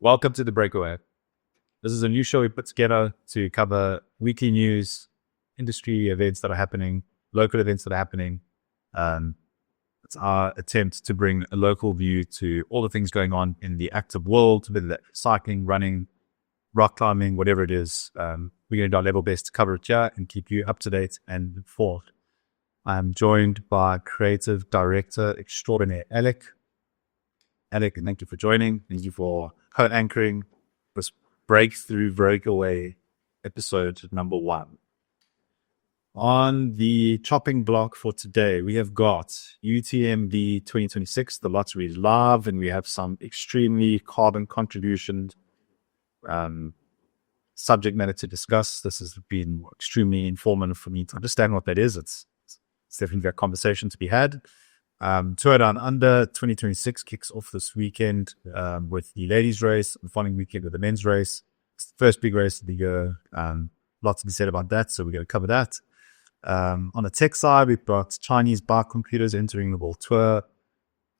Welcome to the Breakaway. This is a new show we put together to cover weekly news, industry events that are happening, local events that are happening. It's our attempt to bring a local view to all the things going on in the active world, whether that's cycling, running, rock climbing, whatever it is. We're going to do our level best to cover it here and keep you up to date and informed. I'm joined by creative director extraordinaire, Alec. Alec, thank you for joining. Thank you for co-anchoring this Breakaway episode number 1. On the chopping block for today, we have got UTMB 2026, the lottery is live, and we have some extremely carbon contribution subject matter to discuss. This has been extremely informative for me to understand what that is. It's definitely a conversation to be had. Tour Down Under 2026 kicks off this weekend with the ladies race, the following weekend with the men's race. It's the first big race of the year. Lots to be said about that, so we're going to cover that. On the tech side, we've got Chinese bike computers entering the world tour.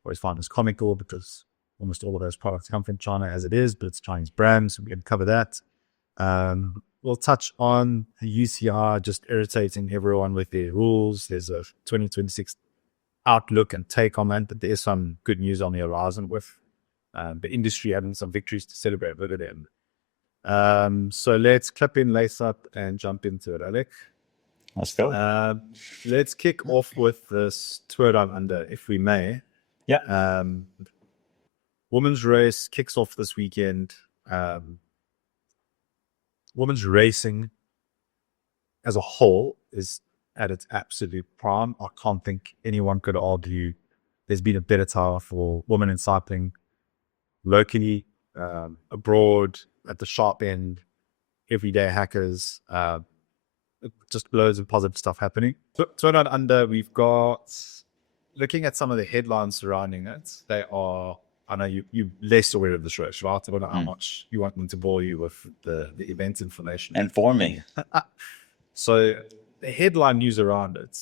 Always find this comical because almost all of those products come from China as it is, but it's Chinese brands, so we're going to cover that. We'll touch on the UCI just irritating everyone with their rules. There's a 2026 outlook and take on that, but there's some good news on the horizon with the industry having some victories to celebrate with it. So let's clip in, lace up, and jump into it, Alec. Let's go. Let's kick off with this Tour Down Under, if we may. Yeah. Women's race kicks off this weekend. Women's racing as a whole is at its absolute prime. I can't think anyone could argue there's been a better time for women in cycling locally, abroad, at the sharp end, everyday hackers, just loads of positive stuff happening. Tour Down Under, we've got, looking at some of the headlines surrounding it, they are, I know you're less aware of this race, right? I don't know how much you want me to bore you with the event information. Inform me. So the headline news around it,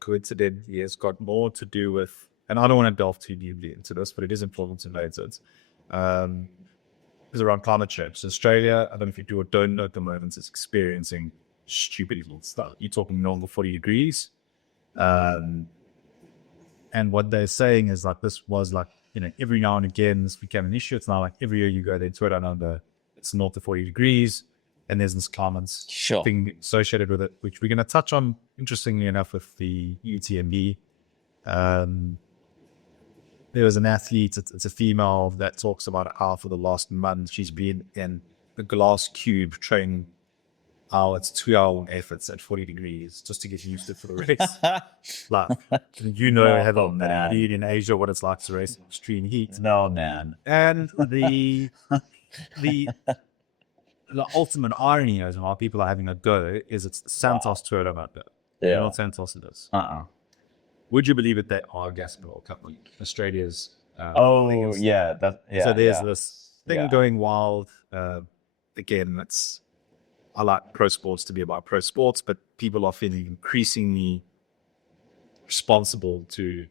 coincidentally, has got more to do with, and I don't want to delve too deeply into this, but it is important to note it, is around climate change. So Australia, I don't know if you do or don't know at the moment, is experiencing stupid little stuff. You're talking normal 40 degrees. And what they're saying is like, this was like, every now and again, this became an issue. It's now like every year you go there to it under, it's north of 40 degrees. And there's this climate thing associated with it, which we're going to touch on, interestingly enough, with the UTMB. There was an athlete, it's a female, that talks about how for the last month she's been in a glass cube training how it's 2-hour efforts at 40 degrees just to get used to it for the race. Like, having been in Asia, what it's like to race in extreme heat. No, man. And the ultimate irony is while people are having a go is it's the Santos Tour Down Under. Yeah. You know what Santos it is? Would you believe it? They are gas pedal company, Australia's. Yeah. So there's this thing going wild. Again, I like pro sports to be about pro sports, but people are feeling increasingly responsible to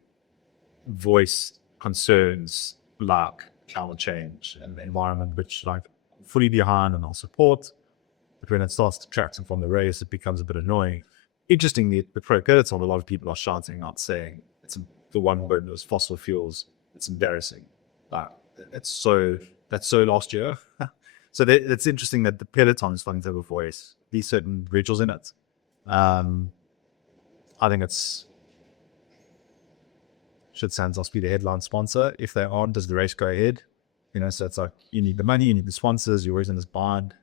voice concerns like climate change and the environment, which like fully behind and I'll support. But when it starts detracting from the race, it becomes a bit annoying. Interestingly, the pro peloton, a lot of people are shouting out saying it's the one burn those fossil fuels. It's embarrassing. Like that's so last year. So it's interesting that the peloton is starting to have a voice, these certain rituals in it. I think should Santos be the headline sponsor? If they aren't, does the race go ahead? So it's like, you need the money, you need the sponsors, you're always in this bind.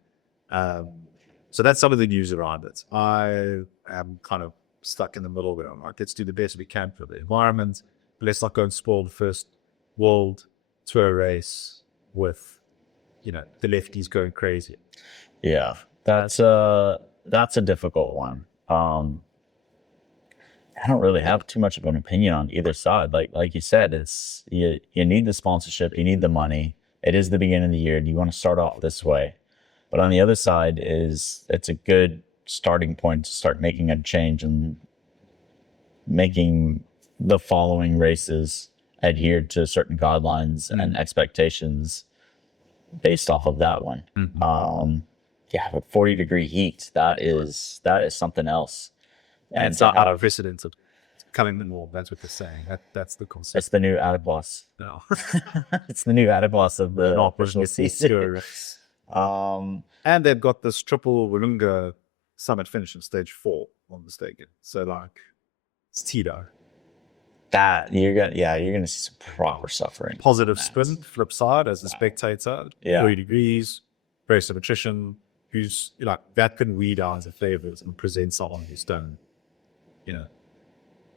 So that's some of the news around it. I am kind of stuck in the middle where I'm like, let's do the best we can for the environment, but let's not go and spoil the first world tour race with, the lefties going crazy. Yeah, that's a difficult one. I don't really have too much of an opinion on either side. Like you said, it's you need the sponsorship, you need the money. It is the beginning of the year. You want to start off this way. But on the other side it's a good starting point to start making a change and making the following races adhere to certain guidelines and expectations based off of that one. Yeah, but 40-degree heat, that is And something else. And it's to not out have, of precedent of coming the norm. That's what they're saying. That's the concept. it's the new added boss. No. It's the new added boss of the Not Christmas personal season. race. Um, And they've got this triple Wollonga summit finish in stage 4, if I'm mistaken. So like it's Tito. that you're gonna see some proper suffering. Positive spin, flip side as a spectator, Yeah. 30 degrees, race of attrition, who's like that can weed out the favors and present someone who's done,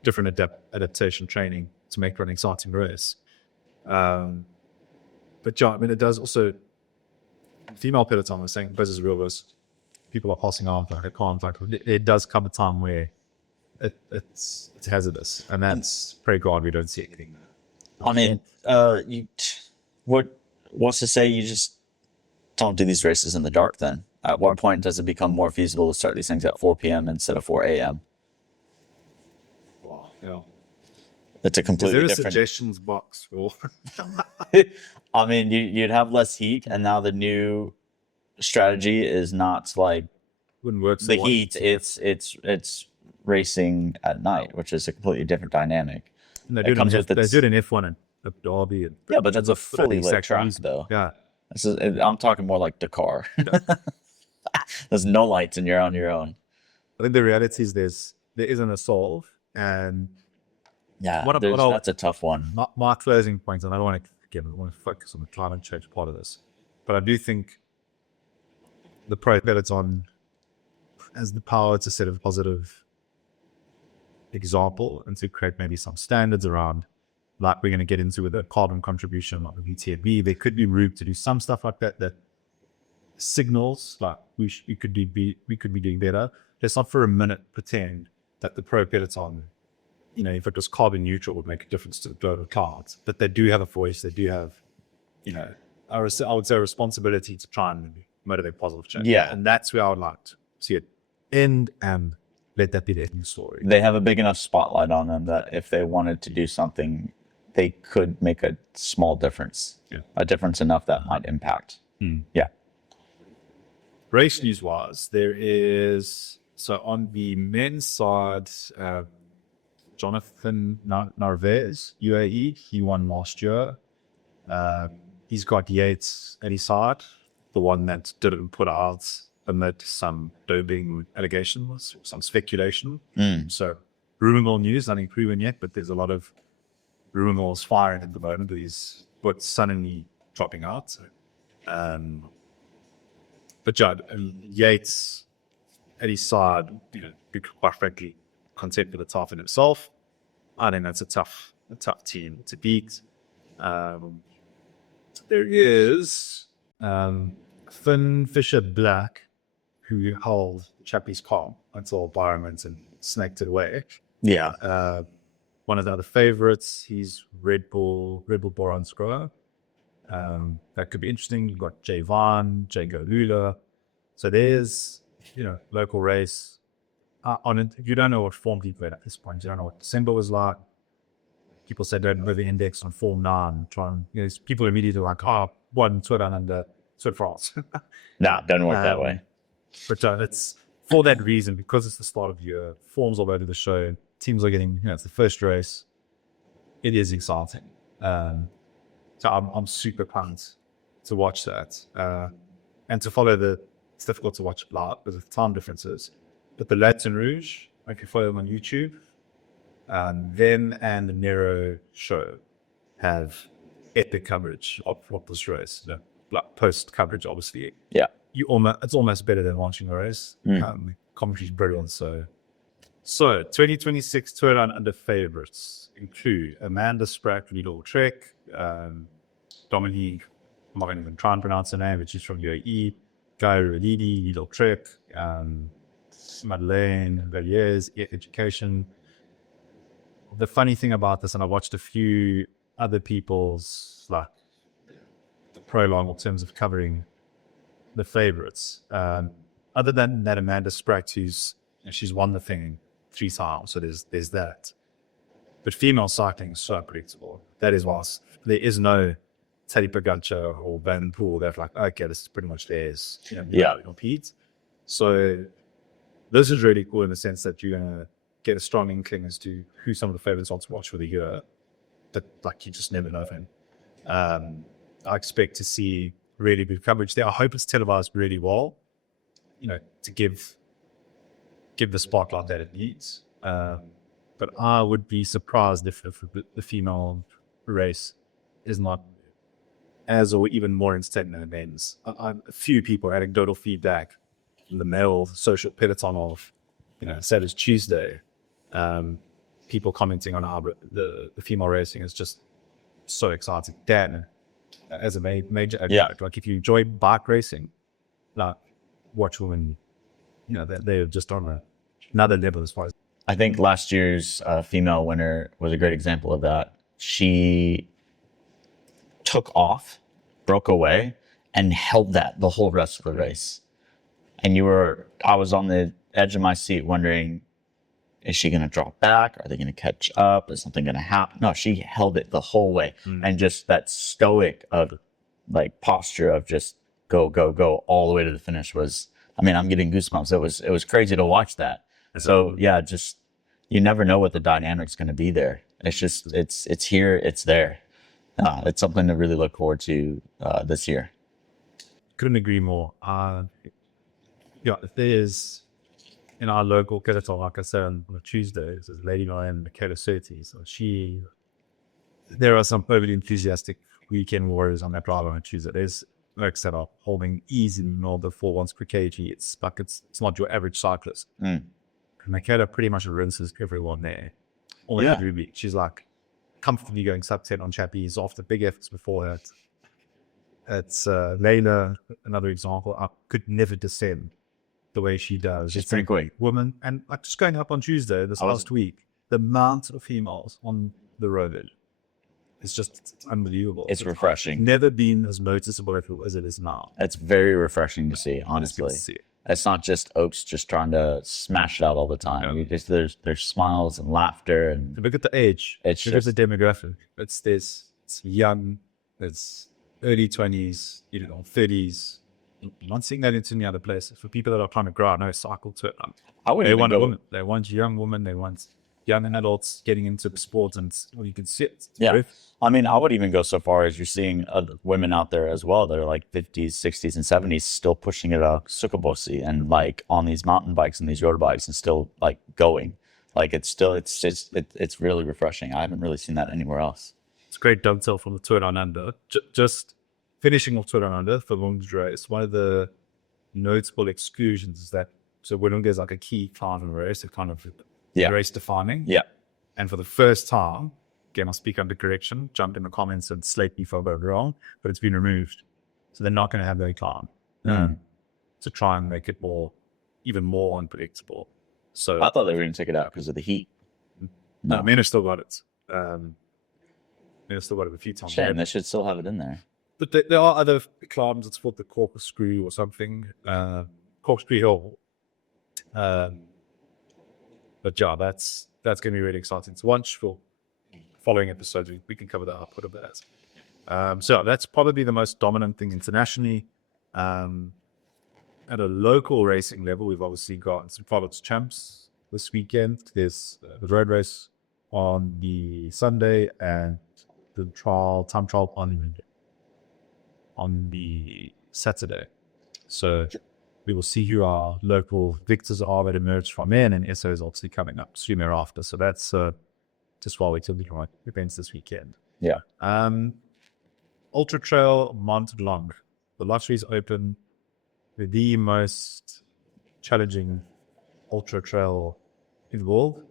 different adaptation training to make for an exciting race. But yeah, I mean, it does also, female peloton was saying, versus real versus people are passing on, like it can't, like it does come a time where it's hazardous, and that's pray God we don't see anything. I mean, what's to say you just don't do these races in the dark then? At what point does it become more feasible to start these things at 4 p.m. instead of 4 a.m.? Wow, yeah. It's a Is completely there a different. suggestions box for? I mean, you'd have less heat, and now the new strategy is not like Wouldn't work. the heat. It's racing at night, which is a completely different dynamic. And they It do it comes in with F- they its- do it in F1 and Derby. And Yeah, but that's a fully lit exact track, reason. though. Yeah. I'm talking more like Dakar. There's no lights, and you're on your own. I think the reality is there isn't a solve, and Yeah, What I'll- that's a tough one. my closing point, and I don't want to focus on the climate change part of this, but I do think the pro peloton has the power to set a positive example and to create maybe some standards around, like we're going to get into with the carbon contribution like the UTMB. There could be room to do some stuff like that signals like we could be doing better. Let's not for a minute pretend that the pro peloton, if it was carbon neutral, would make a difference to the global clouds. But they do have a voice. They do have, I would say a responsibility to try and motivate positive change. Yeah. And that's where I would like to see it end and let that be the end story. They have a big enough spotlight on them that if they wanted to do something, they could make a small difference. Yeah. A difference enough that might impact. Yeah. Race news wise, there is, so on the men's side, Jonathan Narvaez, UAE, he won last year. He's got Yates at his side, the one that didn't put out amid some doping allegations, some speculation. So rumor mill news, nothing proven yet, but there's a lot of rumor mills firing at the moment. He's what's suddenly dropping out. So, but yeah, Yates at his side, quite frankly, content for the top in himself. I think that's a tough team to beat. There is Finn Fisher Black, who held Chappie's car until Byron went and snaked it away. Yeah. One of the other favorites, he's Red Bull Boron Scrower. That could be interesting. You've got Jay Vaughn, Jay Golula. So there's, local race. On it, if you don't know what form people at this point, you don't know what December was like. People say don't over index on form 9. People immediately like, one Tour Down Under, Tour de France. No, it doesn't work that way. But it's for that reason, because it's the start of the year, forms all over the show, teams are getting, it's the first race. It is exciting. So I'm super pumped to watch that. And to follow it's difficult to watch live because of the time differences. But the Latin Rouge, if you follow them on YouTube, them and the Nero show have epic coverage of this race. Like post coverage, obviously. Yeah. It's almost better than watching the race. Commentary's brilliant. So 2026 Tour Down Under favorites include Amanda Spratt, Little Trek, Dominique, I'm not going to even try and pronounce her name, but she's from UAE, Guy Rodidi, Little Trek, Madeleine Verriers, Education. The funny thing about this, and I watched a few other people's like the prologue in terms of covering the favorites. Other than that, Amanda Spratt, she's won the thing 3 times, so there's that. But female cycling is so unpredictable. That is why there is no Teddy Pogacar or Van Poel, they're like, okay, this is pretty much theirs. Yeah. Compete. So this is really cool in the sense that you're going to get a strong inkling as to who some of the favorites are to watch for the year. That like you just never know. I expect to see really good coverage there. I hope it's televised really well, to give the spotlight that it needs. But I would be surprised if the female race is not as or even more entertaining than the men's. A few people, anecdotal feedback from the male social peloton of, Saturday, Tuesday, people commenting on how the female racing is just so exciting. Dan, as a major advocate, like if you enjoy bike racing, like watch women, they're just on another level as far as. I think last year's female winner was a great example of that. She took off, broke away, and held that the whole rest of the race. And I was on the edge of my seat wondering, is she going to drop back? Are they going to catch up? Is something going to happen? No, she held it the whole way. And just that stoic of like posture of just go, go, go all the way to the finish was, I'm getting goosebumps. It was crazy to watch that. So yeah, just, you never know what the dynamic's going to be there. It's just, it's here, it's there. It's something to really look forward to this year. Couldn't agree more. There's in our local peloton, like I said, on Tuesdays, there's a lady named Michaela Surtees. So there are some overly enthusiastic weekend warriors on that drive on a Tuesday. There's works that are holding easy in all the 4-1s per kg. It's like it's not your average cyclist. Michaela pretty much rinses everyone there. All every week. She's like comfortably going sub 10 on chappies after big efforts before that. It's Layla, another example. I could never descend the way she does. She's pretty quick. Woman. And like just going up on Tuesday, last week, the amount of females on the road is just unbelievable. It's refreshing. Never been as noticeable as it is now. It's very refreshing to see, honestly. It's not just Oaks just trying to smash it out all the time. There's smiles and laughter. And look at the age. Look at the demographic. It's young. It's early 20s, 30s. You're not seeing that in any other places. For people that are trying to grow, I know cycle to it. They want a woman. They want young women. They want young adults getting into the sport, and you can see it. I would even go so far as you're seeing other women out there as well that are like 50s, 60s, and 70s still pushing it a Sukabosi and like on these mountain bikes and these road bikes and still like going. Like it's really refreshing. I haven't really seen that anywhere else. It's a great dovetail from the Tour Down Under. Just finishing off Tour Down Under for Long's race, one of the notable exclusions is that Willunga is like a key part of the race. It's kind of race defining. And for the first time, again, I'll speak under correction, jump in the comments and slate me if I'm wrong, but it's been removed. So they're not going to have their climb to try and make it even more unpredictable. So I thought they were going to take it out because of the heat. No, Mena still got it. Mena still got it a few times. Shame, they should still have it in there. But there are other climbs. It's called the Corkscrew or something. Corkscrew Hill. But yeah, that's going to be really exciting to watch. For following episodes, we can cover the output of that. So that's probably the most dominant thing internationally. At a local racing level, we've obviously got some pilots champs this weekend. There's the road race on the Sunday and the time trial on the Saturday. So we will see who our local victors are that emerge from there, and then SO is obviously coming up soon thereafter. So that's just while we're talking about events this weekend. Ultra Trail Mont Blanc. The lottery is open. The most challenging ultra trail in the world.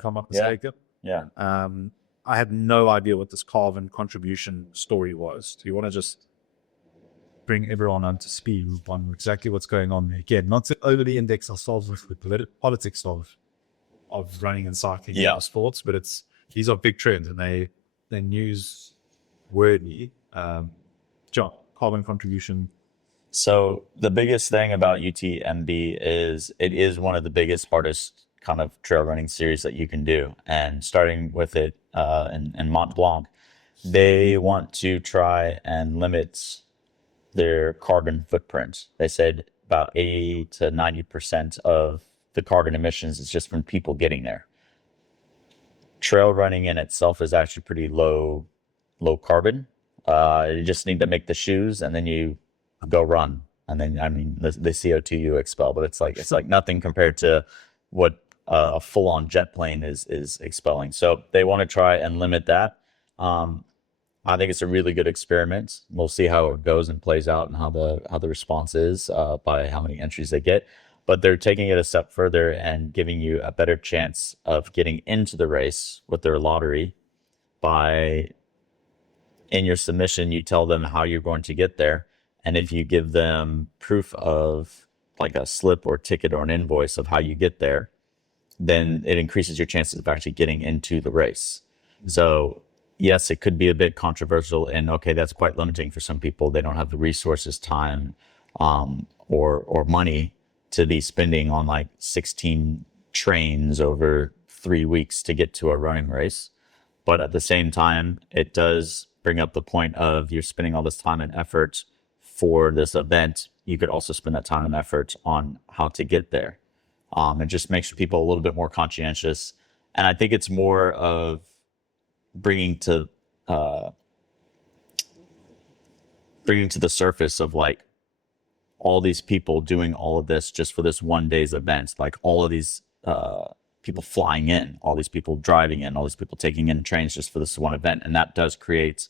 Come up and I had no idea what this carbon contribution story was. Do you want to just bring everyone on to speed on exactly what's going on there? Again, not to overly index ourselves with the politics of running and cycling in our sports, but these are big trends and they're newsworthy. John, carbon contribution. So the biggest thing about UTMB is it is one of the biggest, hardest kind of trail running series that you can do. And starting with it in Mont Blanc, they want to try and limit their carbon footprint. They said about 80 to 90% of the carbon emissions is just from people getting there. Trail running in itself is actually pretty low carbon. You just need to make the shoes and then you go run. And then, I mean, the CO2 you expel, but it's like nothing compared to what a full-on jet plane is expelling. So they want to try and limit that. I think it's a really good experiment. We'll see how it goes and plays out and how the response is by how many entries they get. But they're taking it a step further and giving you a better chance of getting into the race with their lottery by, in your submission, you tell them how you're going to get there. And if you give them proof of like a slip or ticket or an invoice of how you get there, then it increases your chances of actually getting into the race. So yes, it could be a bit controversial, and okay, that's quite limiting for some people. They don't have the resources, time, or money to be spending on like 16 trains over 3 weeks to get to a running race. But at the same time, it does bring up the point of you're spending all this time and effort for this event. You could also spend that time and effort on how to get there. It just makes people a little bit more conscientious. And I think it's more of bringing to the surface of like all these people doing all of this just for this one day's event, like all of these people flying in, all these people driving in, all these people taking in trains just for this one event. And that does create,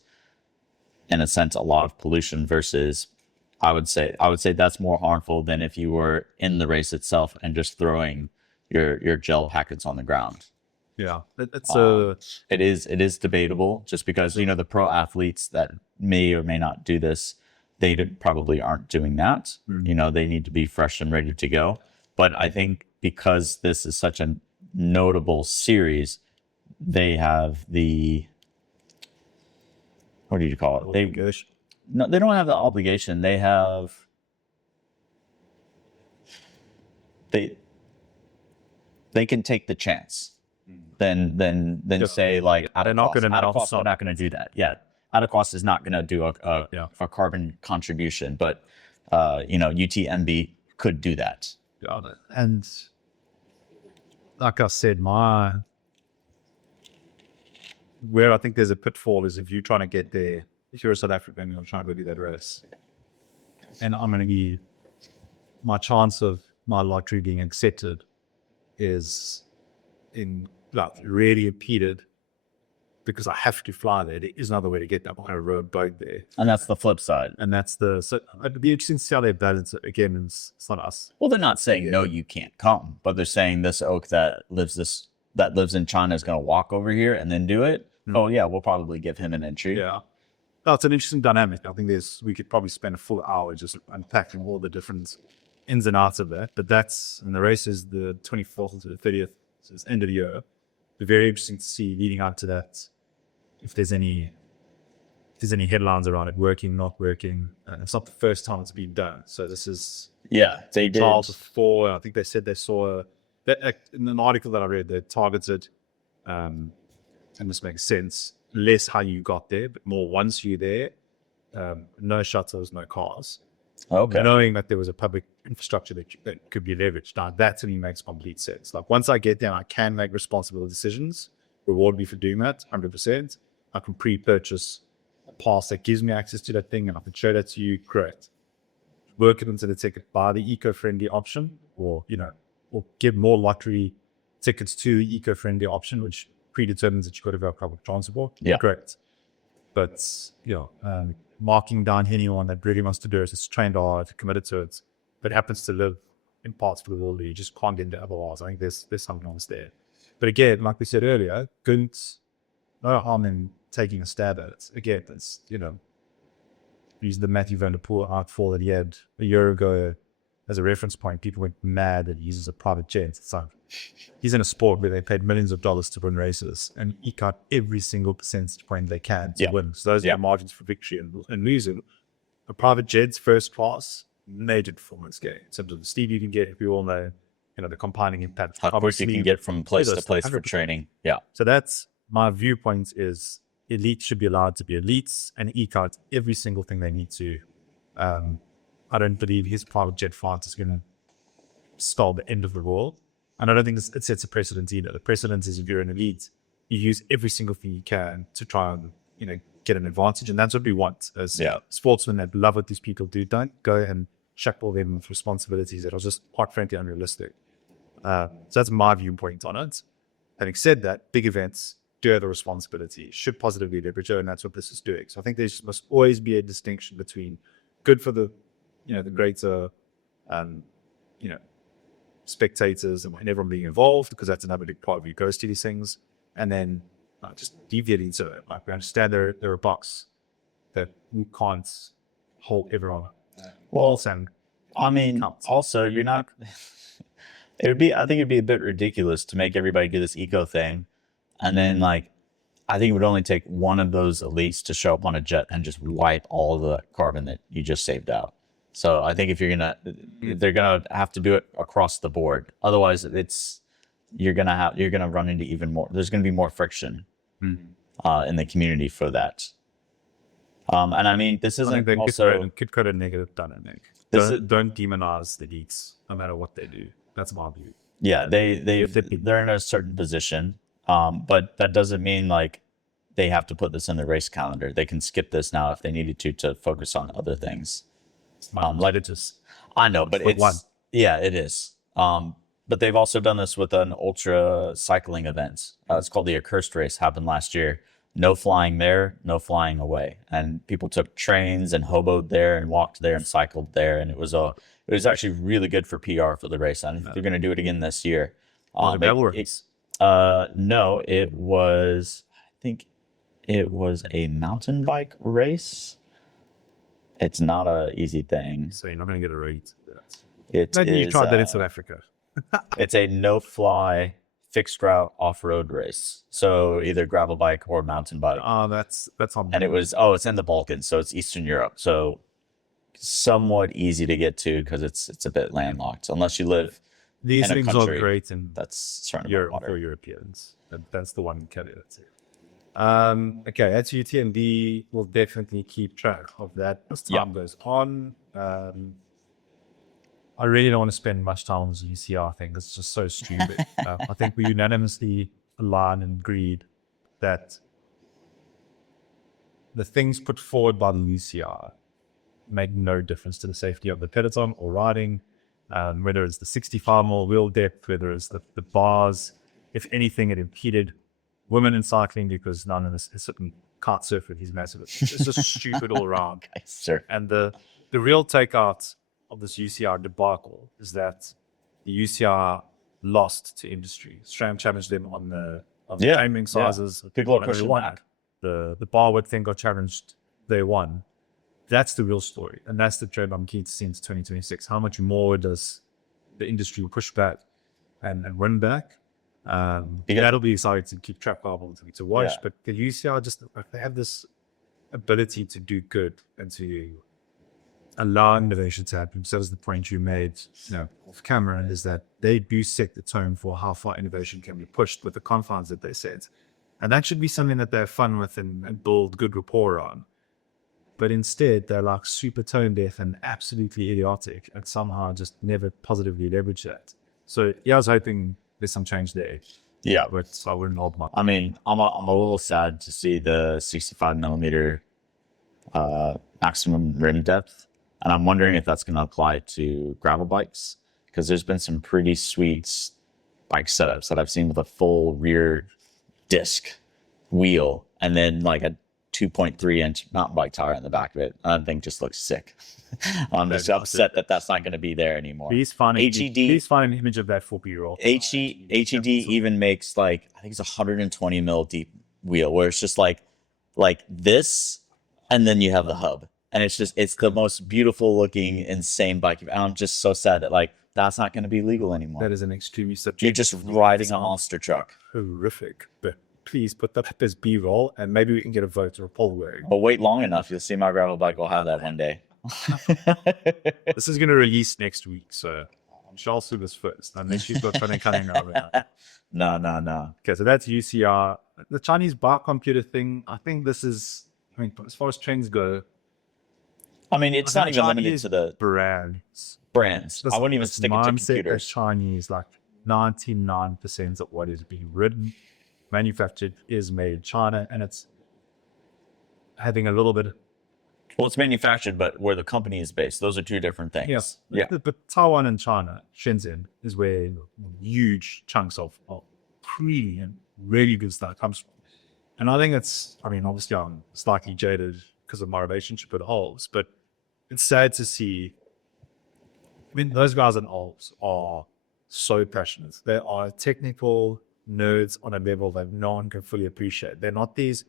in a sense, a lot of pollution versus I would say that's more harmful than if you were in the race itself and just throwing your gel packets on the ground. Yeah, it is debatable just because, you know, the pro athletes that may or may not do this, they probably aren't doing that. You know, they need to be fresh and ready to go. But I think because this is such a notable series, they have the, what do you call it? No, they don't have the obligation. They have, they can take the chance. Then say like Atacos are not going to do that. Yeah, Atacos is not going to do a carbon contribution, but you know, UTMB could do that. And like I said, where I think there's a pitfall is if you're trying to get there, if you're a South African, you're trying to do that race, and I'm going to be, my chance of my lottery being accepted is in like really impeded because I have to fly there. There is another way to get that by a road boat there. And that's the flip side. And that's so it'd be interesting to see how they balance it. Again, it's not us. Well, they're not saying no, you can't come, but they're saying this oak that lives in China is going to walk over here and then do it. Oh yeah, we'll probably give him an entry. Yeah. That's an interesting dynamic. I think we could probably spend a full hour just unpacking all the different ins and outs of that. But and the race is the 24th to the 30th, so it's end of the year. It'll be very interesting to see leading up to that if there's any headlines around it working, not working. It's not the first time it's been done. So this is they did. Trials before. I think they said they saw that in an article that I read. They targeted, and this makes sense. Less how you got there, but more once you're there. No shuttles, no cars. Okay. Knowing that there was a public infrastructure that could be leveraged. Now that to me makes complete sense. Like once I get there, I can make responsible decisions. Reward me for doing that, 100%. I can pre-purchase a pass that gives me access to that thing, and I can show that to you. Correct. Work it into the ticket, buy the eco-friendly option, or give more lottery tickets to the eco-friendly option, which predetermines that you've got to have public transport. Yeah. Correct. But marking down anyone that really wants to do it, it's trained hard, committed to it, but happens to live in parts of the world where you just can't get into otherwise. I think there's something else there. But again, like we said earlier, no harm in taking a stab at it. Again, it's, use the Matthew Van Der Poel outfall that he had a year ago as a reference point. People went mad that he uses a private jet. It's like, he's in a sport where they paid millions of dollars to win races and eke out every single percentage point they can to win. So those are the margins for victory and losing. A private jet's first class, major performance game in terms of the speed you can get. We all know, the compounding impact. How quick you can get from place to place for training. Yeah. So that's my viewpoint is elites should be allowed to be elites, and eke out every single thing they need to. I don't believe his private jet flight is going to spell the end of the world. And I don't think it sets a precedent either. The precedent is if you're an elite, you use every single thing you can to try and, get an advantage. And that's what we want as sportsmen that love what these people do. Don't go and shackle them with responsibilities that are just, quite frankly, unrealistic. So that's my viewpoint on it. Having said that, big events do have a responsibility, should positively leverage it, and that's what this is doing. So I think there must always be a distinction between good for the, the greater, spectators and everyone being involved, because that's another big part of who goes to these things, and then just deviating to it. Like, we understand they're a box that we can't hold everyone. Well, I mean, also you're not. I think it'd be a bit ridiculous to make everybody do this eco thing, and then I think it would only take one of those elites to show up on a jet and just wipe all the carbon that you just saved out. So I think if they're gonna have to do it across the board. Otherwise, you're gonna run into even more. There's gonna be more friction in the community for that. And I mean, this isn't also could create a negative dynamic. Don't demonize the elites, no matter what they do. That's my view. Yeah, they're in a certain position, but that doesn't mean they have to put this in the race calendar. They can skip this now if they needed to focus on other things. I know, but it is. But they've also done this with an ultra cycling event. It's called the Accursed Race. Happened last year. No flying there, no flying away, and people took trains and hoboed there and walked there and cycled there, and it was actually really good for PR for the race. I think they're going to do it again this year. No, it was. I think it was a mountain bike race. It's not an easy thing. So you're not going to get a rate. You tried that in South Africa. It's a no-fly fixed route off-road race. So either gravel bike or mountain bike. Oh, that's on. And it's in the Balkans, so it's Eastern Europe. So somewhat easy to get to because it's a bit landlocked, unless you live. These in things a country are great in that's Europe for Europeans. That's the one caveat. Okay, at UTMB, we'll definitely keep track of that as time goes on. I really don't want to spend much time on this UCI thing. It's just so stupid. I think we unanimously aligned and agreed that the things put forward by the UCI made no difference to the safety of the peloton or riding, whether it's the 65mm wheel depth, whether it's the bars. If anything, it impeded women in cycling because none of this can't surf with his massive. It's just stupid all around. Okay, sure. And the real takeout of this UCI debacle is that the UCI lost to industry. SRAM challenged them on the timing sizes. People are pushing back. The bar width thing got challenged. They won. That's the real story, and that's the trend I'm keen to see into 2026. How much more does the industry push back and win back? That'll be exciting to keep track of and to watch. But the UCI they have this ability to do good and to allow innovation to happen. So that's the point you made, off camera, is that they do set the tone for how far innovation can be pushed with the confines that they set. And that should be something that they have fun with and build good rapport on. But instead, they're super tone deaf and absolutely idiotic and somehow just never positively leverage that. So I was hoping there's some change there. Yeah. But I wouldn't hold my. I mean, I'm a little sad to see the 65mm maximum rim depth. And I'm wondering if that's going to apply to gravel bikes, because there's been some pretty sweet bike setups that I've seen with a full rear disc wheel and then a 2.3-inch mountain bike tire in the back of it. And that thing just looks sick. I'm just upset that that's not going to be there anymore. Please find an image of that 4-year-old. HED even makes I think it's 120mm deep wheel where it's just like this, and then you have the hub. And it's the most beautiful looking, insane bike. And I'm just so sad that that's not going to be legal anymore. That is an extremely subjective. You're just riding a monster truck. Horrific. But please put that up as B-roll, and maybe we can get a vote or a poll going. But wait long enough, you'll see my gravel bike will have that one day. This is going to release next week, so Charles do this first, unless you've got something coming around. No. Okay, so that's UCI. the Chinese bar computer thing, I think this is, I mean, as far as trends go, I mean, it's not even limited to the brands. brands. I wouldn't even This stick it to mindset that computers. Chinese, like 99% of what is being written, manufactured, is made in China, and it's having a little bit. Well, it's manufactured, but where the company is based, those are two different things. Yeah. But Taiwan and China, Shenzhen, is where huge chunks of pretty and really good stuff comes from. And I think it's, I mean, obviously I'm slightly jaded because of my relationship with Olves, but it's sad to see. I mean, those guys in Olves are so passionate. They are technical nerds on a level that no one can fully appreciate. They're not these,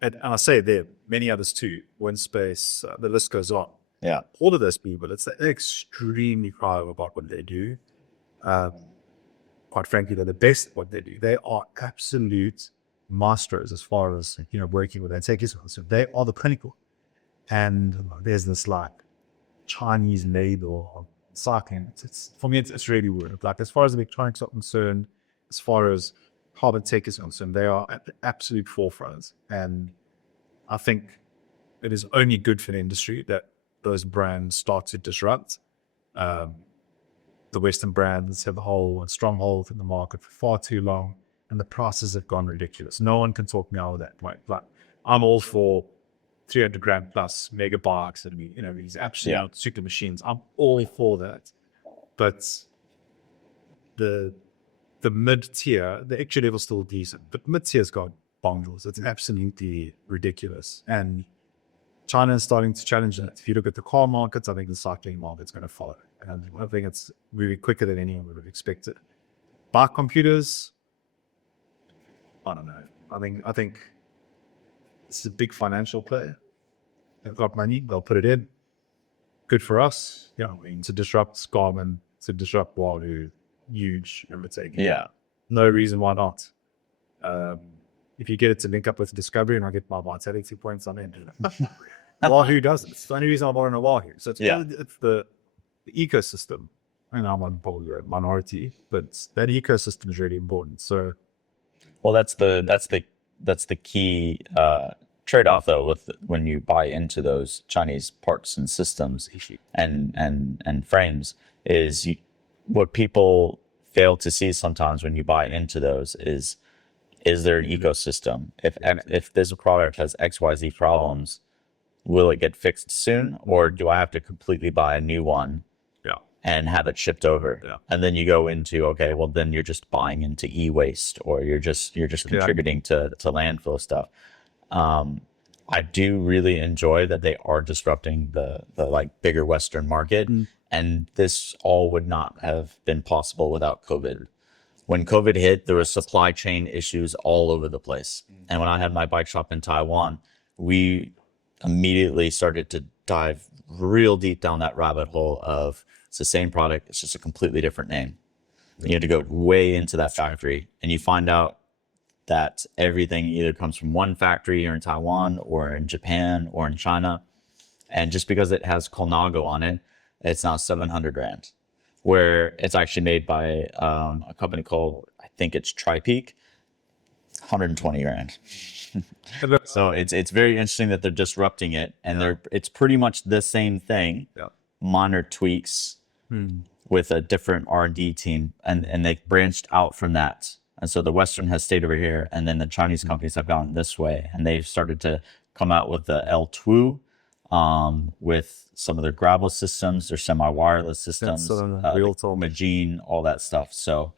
and I say there, many others too, Winspace, the list goes on. Yeah. All of those people, they're extremely proud about what they do. Quite frankly, they're the best at what they do. They are absolute masters as far as, working with their tech is concerned. They are the pinnacle. And there's this like Chinese label of cycling. It's for me, it's really weird. Like, as far as electronics are concerned, as far as carbon tech is concerned, they are at the absolute forefront. And I think it is only good for the industry that those brands start to disrupt. The Western brands have a stronghold in the market for far too long, and the prices have gone ridiculous. No one can talk me out of that point. Like, I'm all for 300 grand plus megabytes and these absolute super machines. I'm all for that. But the mid tier, the entry level is still decent, but mid tier's got bongles. It's absolutely ridiculous. And China is starting to challenge that. If you look at the car markets, I think the cycling market's going to follow. And I think it's moving quicker than anyone would have expected. Bar computers, I don't know. I think this is a big financial player. They've got money, they'll put it in. Good for us. To disrupt Garmin, to disrupt Wahoo, huge undertaking. Yeah. No reason why not. If you get it to link up with Discovery and I get my vitality points, I'm in. Wahoo does it. It's the only reason I'm on a Wahoo. So it's the ecosystem. And I'm probably a minority, but that ecosystem is really important. So, well, that's the key trade-off though with when you buy into those Chinese parts and systems and frames is what people fail to see sometimes when you buy into those is there an ecosystem? If this product has XYZ problems, will it get fixed soon, or do I have to completely buy a new one and have it shipped over? And then you go into, okay, well then you're just buying into e-waste, or you're just contributing to landfill stuff. I do really enjoy that they are disrupting the like bigger Western market, and this all would not have been possible without COVID. When COVID hit, there was supply chain issues all over the place. And when I had my bike shop in Taiwan, we immediately started to dive real deep down that rabbit hole of it's the same product, it's just a completely different name. You have to go way into that factory, and you find out that everything either comes from one factory here in Taiwan or in Japan or in China. And just because it has Colnago on it, it's now 700 grand. Where it's actually made by a company called, I think it's TriPeak, 120 grand. So it's very interesting that they're disrupting it, and it's pretty much the same thing, minor tweaks with a different R&D team, and they branched out from that. And so the Western has stayed over here, and then the Chinese companies have gone this way, and they've started to come out with the L2, with some of their gravel systems, their semi-wireless systems, Magene, all that stuff. So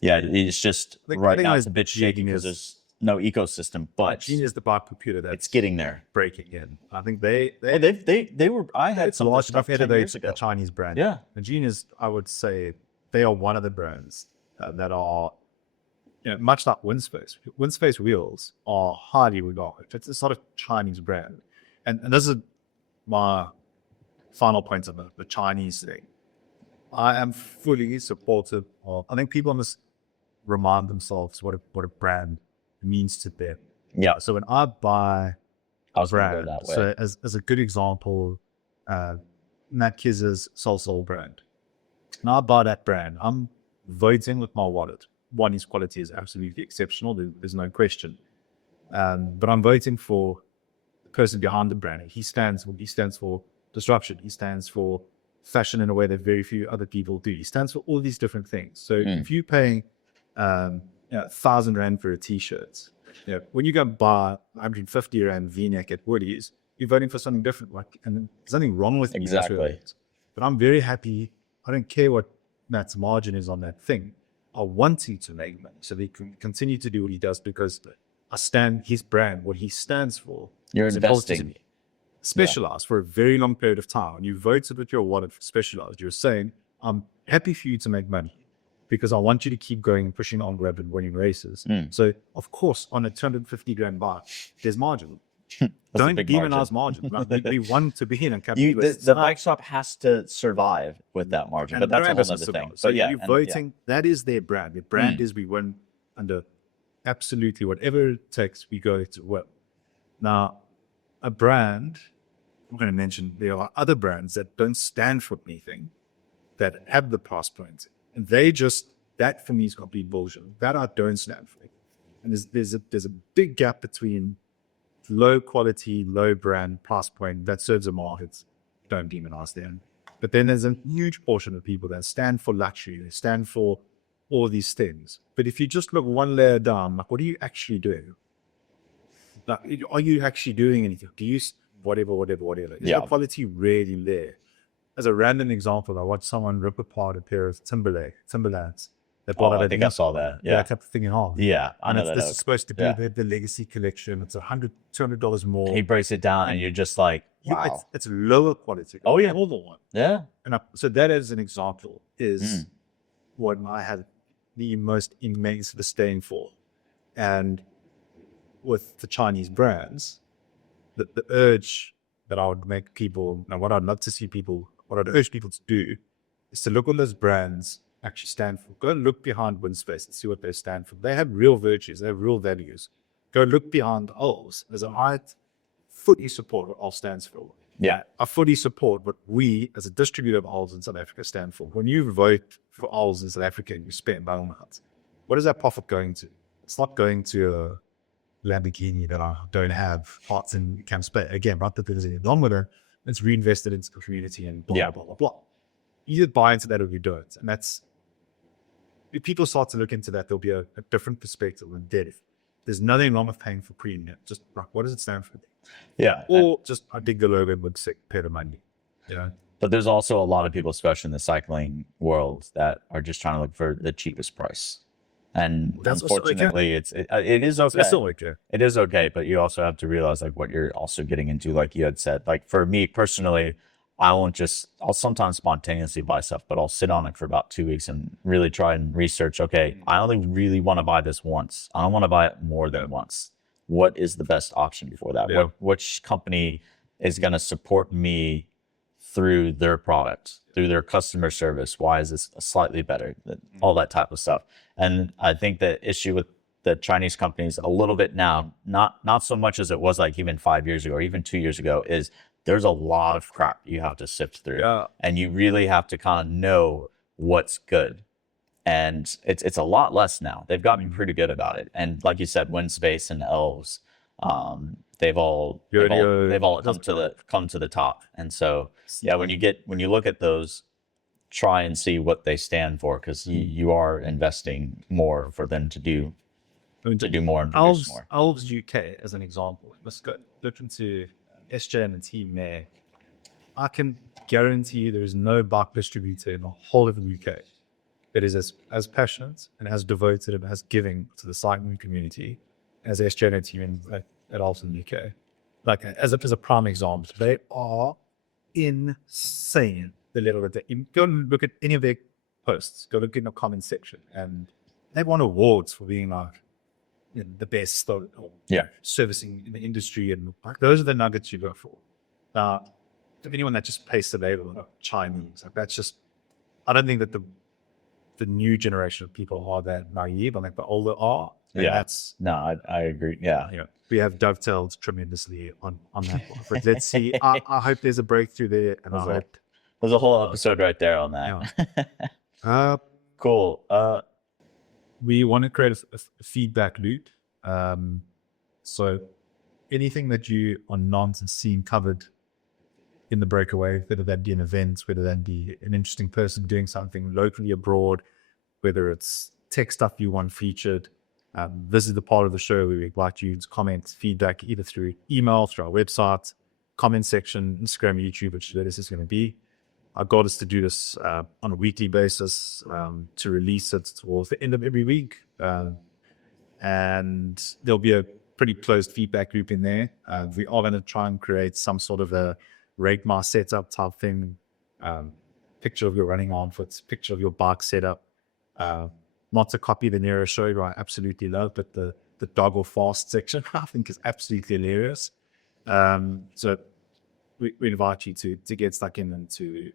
yeah, it's just right now it's a bit shaky because there's no ecosystem, but Magene is the bar computer that's it's getting there, breaking in. I think they were. I had some large stuff enough 10 years ago. a Chinese brand. Yeah, Magene is, I would say, they are one of the brands that are, much like Winspace. Winspace wheels are highly regarded. It's a sort of Chinese brand, and this is my final point on the Chinese thing. I am fully supportive of. I think people must remind themselves what a brand means to them. Yeah. So when I buy I was brand, that way. so as a good example, Matt Kiz's Soul brand. And I buy that brand, I'm voting with my wallet one, his quality is absolutely exceptional. There's no question. But I'm voting for the person behind the brand. He stands for disruption. He stands for fashion in a way that very few other people do. He stands for all these different things. So if you're paying 1,000 Rand for a t-shirt, when you go buy 150 Rand V-neck at Woolies, you're voting for something different. And there's nothing wrong with exactly. But I'm very happy. I don't care what Matt's margin is on that thing. I want him to make money so they can continue to do what he does, because I stand his brand, what he stands for. You're investing. Specialized for a very long period of time. And you voted with your wallet for Specialized. You're saying, I'm happy for you to make money because I want you to keep going and pushing on grab and winning races. So, of course, on a 250 grand buy, there's margin. Don't demonize margin. We want to be in and capitalize. The bike shop has to survive with that margin, but that's a whole other thing. So you're voting, that is their brand. Their brand is we win under absolutely whatever it takes, we go to win. Now, a brand, I'm going to mention there are other brands that don't stand for anything that have the price point. And they just, that for me is complete bullshit. That I don't stand for. And there's a big gap between low quality, low brand price point that serves a market. Don't demonize them. But then there's a huge portion of people that stand for luxury. They stand for all these things. But if you just look one layer down, like, what are you actually doing? Like, are you actually doing anything? Do you whatever? Is the quality really there? As a random example, I watched someone rip apart a pair of Timberlands. I think I saw that. Yeah, I kept thinking, I know this is supposed to be the legacy collection. It's $100-$200 more. He breaks it down, and you're just like, wow, it's lower quality. Oh yeah, older one. Yeah, and so that as an example is what I had the most immense disdain for, and with the Chinese brands, the urge that I would make people, and what I'd love to see people, what I'd urge people to do, is to look what those brands actually stand for. Go and look behind Windspace and see what they stand for. They have real virtues. They have real values. Go look behind Ols. As I fully support what Ols stands for. Yeah, I fully support what we, as a distributor of Ols in South Africa, stand for. When you vote for Ols in South Africa and you spend amounts, what is that profit going to? It's not going to a Lamborghini that I don't have parts in Camp Spay. Again, not that there's any wrong with it. It's reinvested into the community and blah, blah, blah, blah. You either buy into that or you don't. And that's, if people start to look into that, there'll be a different perspective on debt. There's nothing wrong with paying for premium. Just like, what does it stand for? Yeah. Or just, I dig the logo and look sick, pay the money. You know? But there's also a lot of people, especially in the cycling world, that are just trying to look for the cheapest price. And that's unfortunately, it is okay. It's still okay. It is okay, but you also have to realize like what you're also getting into. Like you had said, like for me personally, I'll sometimes spontaneously buy stuff, but I'll sit on it for about 2 weeks and really try and research. Okay, I only really want to buy this once. I don't want to buy it more than once. What is the best option for that? Yeah. Which company is going to support me through their product, through their customer service? Why is this slightly better? All that type of stuff. And I think the issue with the Chinese companies a little bit now, not so much as it was like even 5 years ago or even 2 years ago, is there's a lot of crap you have to sift through. Yeah. And you really have to kind of know what's good. And it's a lot less now. They've gotten pretty good about it. And like you said, Windspace and Elves, they've all come to the top. And so yeah, when you look at those, try and see what they stand for, because you are investing more for them to do more and produce more. Elves UK as an example. Let's go look into SJ and the team there. I can guarantee you there is no bike distributor in the whole of the UK that is as passionate and as devoted and as giving to the cycling community as SJ and the team at Elves in the UK. Like as a prime example, they are insane. The level that they go and look at any of their posts, go look in the comment section, and they won awards for being like, you know, the best or servicing in the industry, and like those are the nuggets you go for. Anyone that just pastes the label of Chinese, like that's just, I don't think that the new generation of people are that naive. I think the older are. I agree. Yeah. We have dovetailed tremendously on that one. But let's see. I hope there's a breakthrough there, and I hope there's a whole episode right there on that. Yeah. Cool. we want to create a feedback loop. So anything that you are not seeing covered in the Breakaway, whether that be an event, whether that be an interesting person doing something locally abroad, whether it's tech stuff you want featured, this is the part of the show where we invite you to comment feedback either through email, through our website, comment section, Instagram, YouTube, which this is going to be. Our goal is to do this on a weekly basis, to release it towards the end of every week. And there'll be a pretty closed feedback loop in there. We are going to try and create some sort of a rate my setup type thing, picture of your running outfits, picture of your bike setup. Not to copy the Nero show, who I absolutely love, but the dog or fast section I think is absolutely hilarious. So we invite you to get stuck in and to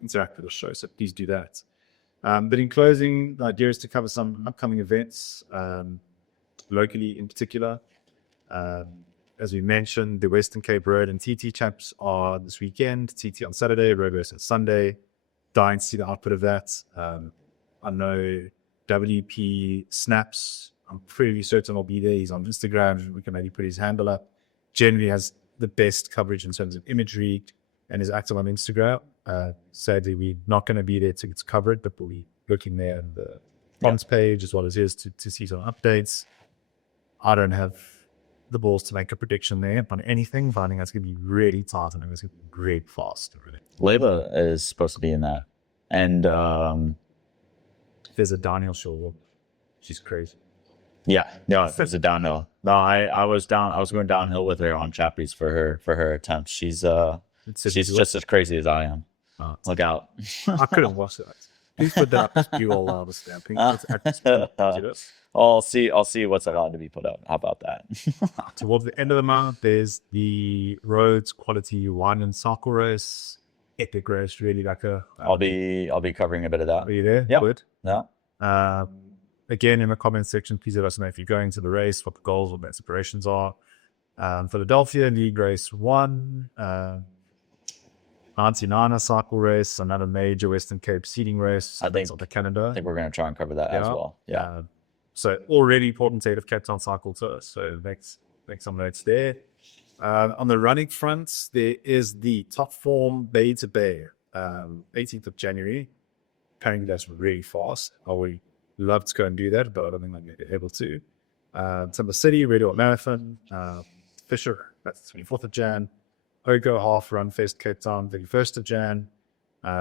interact with the show. So please do that. But in closing, the idea is to cover some upcoming events, locally in particular. As we mentioned, the Western Cape Road and TT Champs are this weekend. TT on Saturday, Road Race on Sunday. Dying to see the output of that. I know WP Snaps, I'm pretty certain I'll be there. He's on Instagram. We can maybe put his handle up. Generally has the best coverage in terms of imagery and is active on Instagram. Sadly, we're not going to be there to get covered, but we'll be looking there on the front page as well as his to see some updates. I don't have the balls to make a prediction there on anything, but I think that's going to be really tight and it's going to be great fast. Really. Leba is supposed to be in that. And there's a downhill show. She's crazy. Yeah, no, it was a downhill. No, I was going downhill with her on Chappies for her attempt. She's just as crazy as I am. Look out. I couldn't watch that. Please put that you all out of stamping. I'll see what's allowed to be put out. How about that? Towards the end of the month, there's the Roads Quality Wine and Cycle Race. Epic race, really like a. I'll be covering a bit of that. Are you there? Yeah. Good. Yeah. Again, in the comment section, please let us know if you're going to the race, what the goals, what the aspirations are. Philadelphia League Race 1, 99er Cycle Race, another major Western Cape seeding race. I think Canada. I think we're going to try and cover that as well. Yeah. So already potentate of Cape Town Cycle Tour. So make some notes there. On the running front, there is the Top Form Bay to Bay, 18th of January. Apparently that's really fast. I would love to go and do that, but I don't think I'm going to be able to. Timber City, Radio Marathon, Fisher, that's the 24th of Jan. Ogo Half Run Fest, Cape Town, 31st of Jan.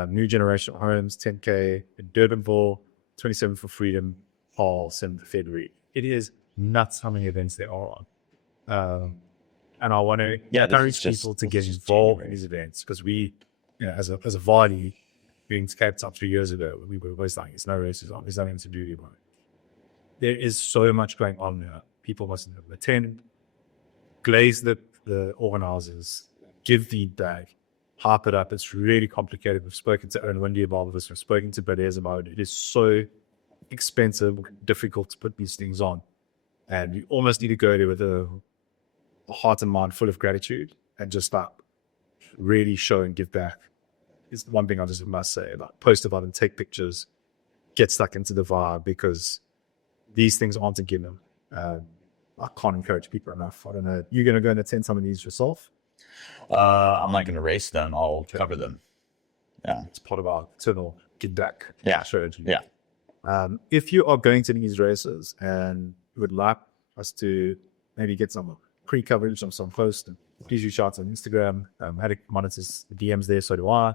New Generation Homes, 10K in Durbanville, 27th for Freedom, Paul, 7th of February. It is nuts how many events there are on. And I want to encourage people to get involved in these events because we, as a body, being to Cape Town 3 years ago, we were always like, there's no races on, there's nothing to do about it. There is so much going on there. People must attend, glaze the organizers, give feedback, harp it up. It's really complicated. We've spoken to Owen Windy about this. We've spoken to Badez about it. It is so expensive, difficult to put these things on. And you almost need to go there with a heart and mind full of gratitude and just like really show and give back. Is one thing I just must say. Like post about and take pictures, get stuck into the vibe because these things aren't a given. I can't encourage people enough. I don't know. You're going to go and attend some of these yourself? I'm not going to race them. I'll cover them. Yeah. It's part of our eternal give back strategy. Yeah. If you are going to these races and would like us to maybe get some pre-coverage of some posts, please reach out on Instagram. Haddock monitors the DMs there, so do I.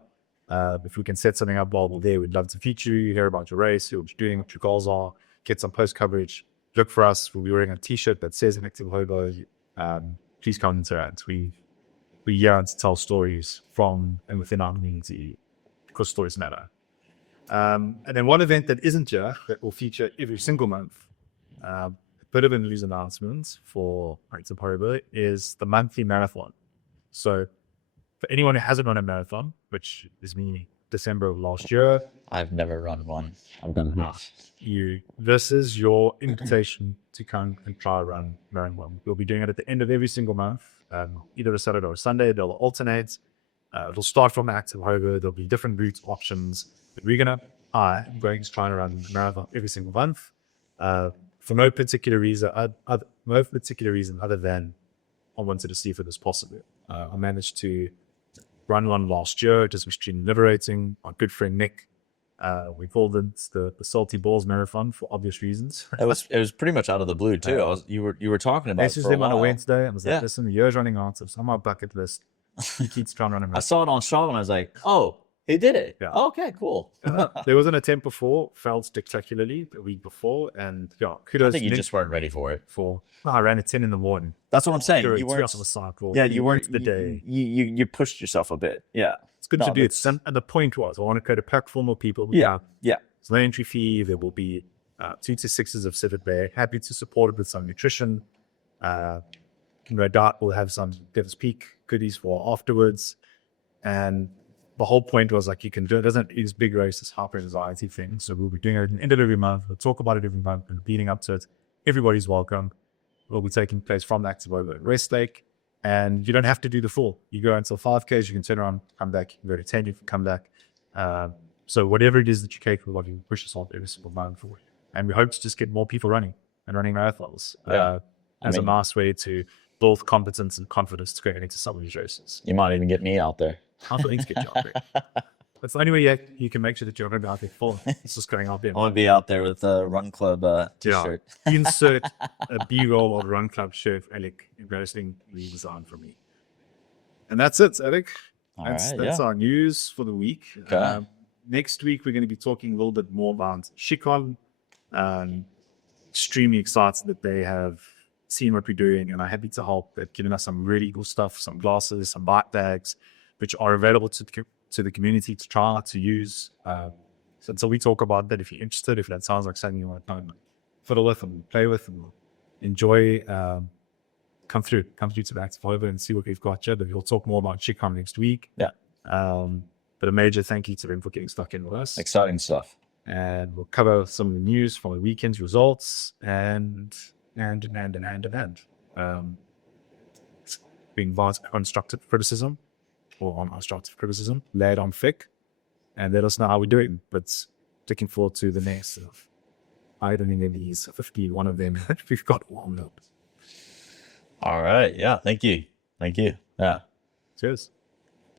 If we can set something up while we're there, we'd love to feature you, hear about your race, what you're doing, what your goals are, get some post coverage. Look for us. We'll be wearing a t-shirt that says Active Hobo. Please come and interact. We're here to tell stories from and within our community because stories matter. And then one event that isn't here that will feature every single month, a bit of a news announcement for Active Hobo is the monthly marathon. So for anyone who hasn't run a marathon, which is me, December of last year. I've never run one. I've done half. This is your invitation to come and try run marathon. We'll be doing it at the end of every single month, either a Saturday or a Sunday. They'll alternate. It'll start from Active Hobo. There'll be different route options. But I'm going to try and run the marathon every single month. For no particular reason, other than I wanted to see if it was possible. I managed to run one last year. It was extremely liberating. Our good friend Nick, we called it the Salty Balls Marathon for obvious reasons. It was pretty much out of the blue too. You were talking about it for a him on a while. Wednesday. I was like, listen, the year's running out. It's on my bucket list. He keeps trying to run a I marathon. saw it on Strava and I was like, oh, he did it. Yeah. Okay, cool. There was an attempt before, failed spectacularly the week before, and kudos. I think you Nick just weren't ready for it. I ran at 10 in the morning. That's what I'm saying. You You weren't weren't. on the cycle. Yeah, you weren't. The day. You pushed yourself a bit. Yeah. It's good No, to do it. that's- And the point was, I want to go to pack for more people. Yeah. Yeah. There's no entry fee. There will be 2 to 6s of Civet Bay. Happy to support it with some nutrition. No doubt we'll have some Devil's Peak goodies for afterwards. And the whole point was like, you can do it. Doesn't use big race, this hyper anxiety thing. So we'll be doing it at the end of every month. We'll talk about it every month and leading up to it. Everybody's welcome. Will be taking place from the Active Over at Rest Lake. And you don't have to do the full. You go until 5Ks, you can turn around, come back. You can go to 10, you can come back. So whatever it is that you're capable of, you push yourself every single month for. And we hope to just get more people running and running marathons as a nice way to build competence and confidence to go into some of these races. You might even get me out there. I think to get you out there. That's the only way you can make sure that you're going to be out there full. It's just going out there. I want to be out there with a Run Club t-shirt. Insert a B-roll or Run Club shirt, Alec, embarrassing redesign for me. And that's it, Alec. That's our news for the week. Okay. Next week, we're going to be talking a little bit more about Scicon. Extremely excited that they have seen what we're doing and are happy to help. They've given us some really cool stuff, some glasses, some bike bags, which are available to the community to try to use. So we talk about that if you're interested, if that sounds like something you want to fiddle with and play with and enjoy, come through to the Active Over and see what we've got here. But we'll talk more about Scicon next week. Yeah. But a major thank you to them for getting stuck in with us. Exciting stuff. And we'll cover some of the news from the weekend's results and being advanced constructive criticism or on constructive criticism, lay it on thick, and let us know how we're doing. But looking forward to the next item in these 51 of them we've got warmed up. All right. Yeah. Thank you. Yeah. Cheers.